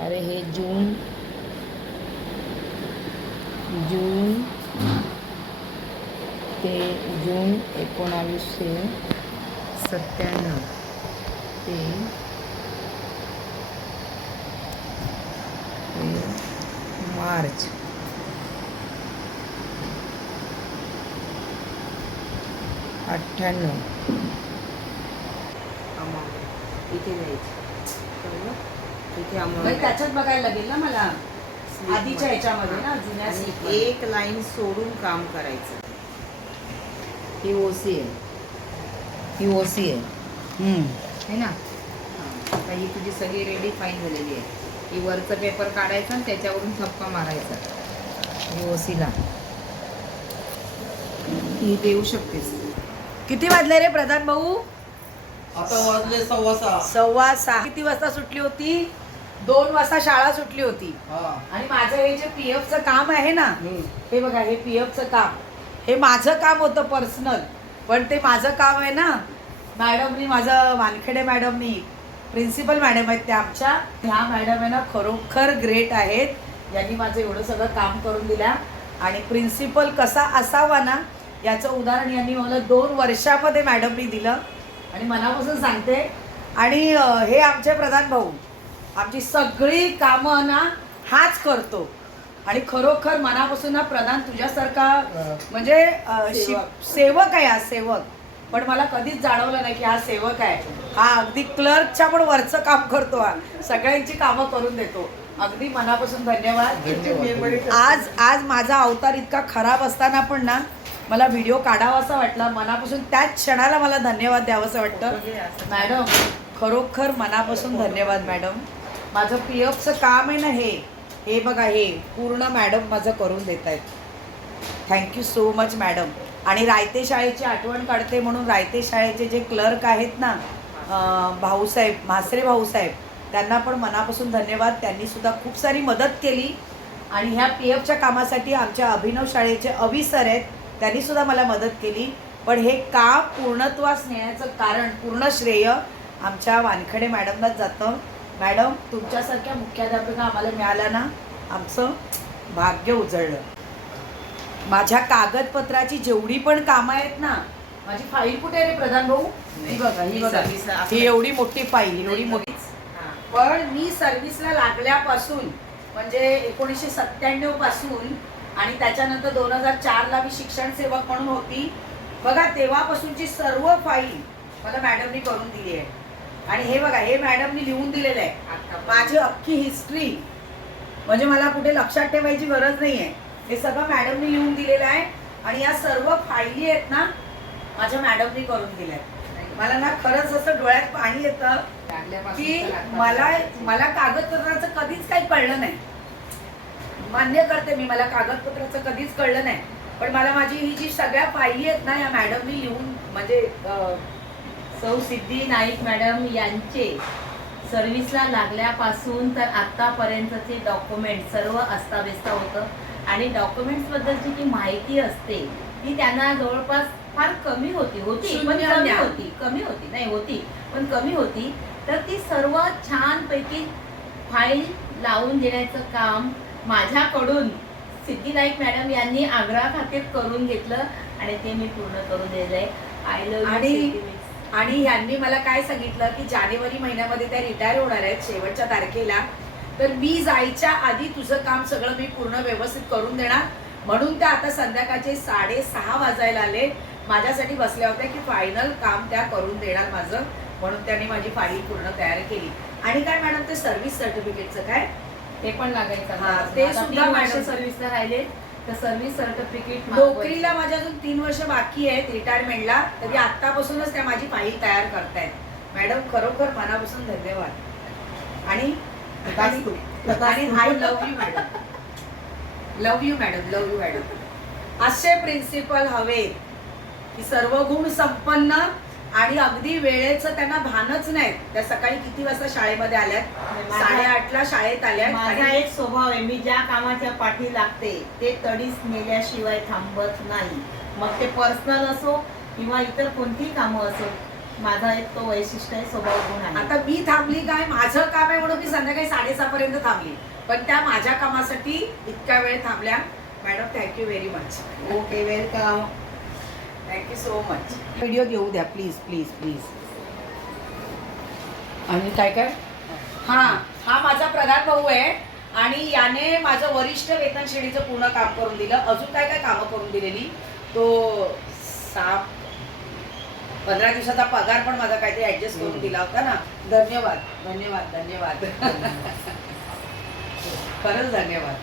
अरे हे जून. जून ते जून एकोणावीसशे सत्त्याण्णव. ते मार्च. अठ्ठ्याण्णव. इथे जायचं कळलं? अमाऊंट त्याच्यात बघायला लागेल ना मला. आधीच्या ह्याच्यामध्ये ना जुन्या एक लाईन सोडून काम करायचं. ही ओसी आहे ही ओसी आहे हम्म. है ना? हां. आता ही तुझी सगळी रेडी फाईन झालेली आहे. ही वरचं पेपर काढायचा आणि त्याच्यावरून थप्पा मारायचा. ही ओसीला ही देऊ शकतेस. किती वाजले रे प्रधान भाऊ? आता वाजले सव्वा सहा. सव्वा सहा. किती वाजता सुटली होती? दोन वाजता शाळा सुटली होती. हा. आणि माझं हे जे पी एफचं काम आहे ना. हे बघा हे पी एफचं काम हे माझं काम होतं पर्सनल पण ते माझं काम आहे ना मॅडमनी माझं वानखेडे मॅडमनी प्रिन्सिपल मॅडम आहेत त्या आमच्या. ह्या मॅडम आहे ना खरोखर ग्रेट आहेत. यांनी माझं एवढं सगळं काम करून दिल्या आणि प्रिन्सिपल कसा असावा ना याचं उदाहरण यांनी मला दोन वर्षामध्ये मॅडमनी दिलं. आणि मनापासून सांगते. आणि हे आमचे प्रधान भाऊ आमची सगळी कामं ना हाच करतो. आणि खरोखर मनापासून ना प्रधान तुझ्यासारखा म्हणजे अं, शिव- सेवक. आहे हा सेवक. पण मला कधीच जाणवलं नाही की हा सेवक आहे. हा अगदी क्लर्कच्या पण वरचं काम करतो हा. सगळ्यांची कामं करून देतो. अगदी मनापासून धन्यवाद. धन्यवाद. आज आज माझा अवतार इतका खराब असताना पण ना मला व्हिडिओ काढावासा वाटला. मनापासून त्याच क्षणाला मला धन्यवाद द्यावंसं वाटतं. मॅडम खरोखर मनापासून धन्यवाद मॅडम. माझं पी एफचं काम आहे ना हे हे बघा हे पूर्ण मॅडम माझं करून देत आहेत थँक्यू सो मच मॅडम. आणि रायते शाळेची आठवण काढते म्हणून रायते शाळेचे जे क्लर्क आहेत ना भाऊसाहेब म्हासरे भाऊसाहेब त्यांना पण मनापासून धन्यवाद. त्यांनी सुद्धा खूप सारी मदत केली. आणि ह्या पी एफच्या कामासाठी आमच्या अभिनव शाळेचे अभि सर आहेत त्यांनी सुद्धा मला मदत केली. पण हे काम पूर्णत्वास नेण्याचं कारण पूर्ण श्रेय आमच्या वानखडे मॅडमलाच जातं. मॅडम तुमच्यासारख्या मुख्याध्यापिका आम्हाला मिळाल्या ना? आमचं भाग्य उजळलं. माझ्या कागदपत्राची जेवढी पण कामं आहेत ना माझी फाईल कुठे आहे रे प्रधान भाऊ? ही बघा ही बघा. ही एवढी मोठी फाईल एवढी मोठी. पण मी सर्व्हिसला लागल्यापासून म्हणजे एकोणीसशे सत्त्याण्णवपासून आणि त्याच्यानंतर दोन हजार चारला मी शिक्षण सेवक म्हणून होती. बघा तेव्हापासूनची सर्व फाईल मला मॅडमनी करून दिली आहे. आणि हे बघा हे मॅडमनी लिहून दिलेलं आहे माझी अख्खी हिस्ट्री म्हणजे मला कुठे लक्षात ठेवायची गरज नाही आहे हे सगळं मॅडमनी लिहून दिलेलं आहे. आणि या सर्व फायली आहेत ना माझ्या मॅडमनी करून दिल्या मला ना खरंच असं डोळ्यात पाणी येतं की. मला मला कागदपत्राचं कधीच काही कळलं नाही. मान्य करते मी मला कागदपत्राचं कधीच कळलं नाही. पण मला माझी ही जी सगळ्या फायली आहेत ना या मॅडमनी लिहून म्हणजे सौ सिद्धी नाईक मॅडम यांचे सर्व्हिसला लागल्यापासून तर आत्तापर्यंतचे डॉक्युमेंट सर्व अस्ताव्यस्त होतं. आणि डॉक्युमेंट्सबद्दलची जी माहिती असते ती त्यांना जवळपास फार कमी होती होती. पण कमी. होती कमी होती. नाही होती. पण कमी होती. तर ती सर्व छानपैकी फाईल लावून देण्याचं काम माझ्याकडून सिद्धी नाईक मॅडम यांनी आग्रह खातीर करून घेतलं. आणि ते मी पूर्ण करून दिलेलं आहे. आय लव्ह आणि- आणि ह्यांनी मला काय सांगितलं की जानेवारी महिन्यामध्ये त्या रिटायर होणार आहेत शेवटच्या तारखेला. तर मी जायच्या आधी तुझं काम सगळं मी पूर्ण व्यवस्थित करून देणार. म्हणून त्या आता संध्याकाळचे साडेसहा वाजायला आले. माझ्यासाठी बसल्या होत्या की फायनल काम त्या करून देणार माझं. म्हणून त्यांनी माझी फाईल पूर्ण तयार केली. आणि काय मॅडम ते सर्व्हिस सर्टिफिकेटचं काय? ते पण लागायचं. हा. ते सुद्धा मॅडम- सर्व्हिसला राहिले. तर सर्व्हिस सर्टिफिकेट नोकरीला माझ्या अजून तीन वर्ष बाकी आहेत रिटायरमेंटला तरी आत्तापासूनच त्या माझी फाईल तयार करतायत. मॅडम खरोखर मनापासून धन्यवाद. आणि आणि- I love you madam love you madam love you madam असे प्रिन्सिपल हवे की सर्व गुण संपन्न आणि अगदी वेळेचं त्यांना भानच नाही त्या सकाळी किती वाजता शाळेमध्ये आल्यात? माझा- साडेआठला शाळेत आल्यात माझा आणि एक स्वभाव आहे मी ज्या कामाच्या पाठी लागते ते तडीच नेल्याशिवाय थांबत नाही. मग ते पर्सनल असो किंवा इतर कोणतीही कामं असो माझा एक तो वैशिष्ट्य आहे स्वभाव गुण आहे. आता मी थांबली काय? माझं काम आहे म्हणून मी संध्याकाळी साडेसहा पर्यंत थांबली. पण त्या माझ्या कामासाठी इतका वेळ थांबल्या. Madam thank you very much okay welcome thank you so much video घेऊ द्या प्लीज प्लीज प्लीज आणि काय काय? हा हा माझा प्रधान भाऊ आहे आणि याने माझं वरिष्ठ वेतन श्रेणीचं पूर्ण काम करून दिलं. अजून काय काय कामं करून दिलेली? तो सहा पंधरा दिवसाचा पगार पण माझा काहीतरी ऍडजस्ट करून दिला होता ना. धन्यवाद धन्यवाद. धन्यवाद. खरंच धन्यवाद.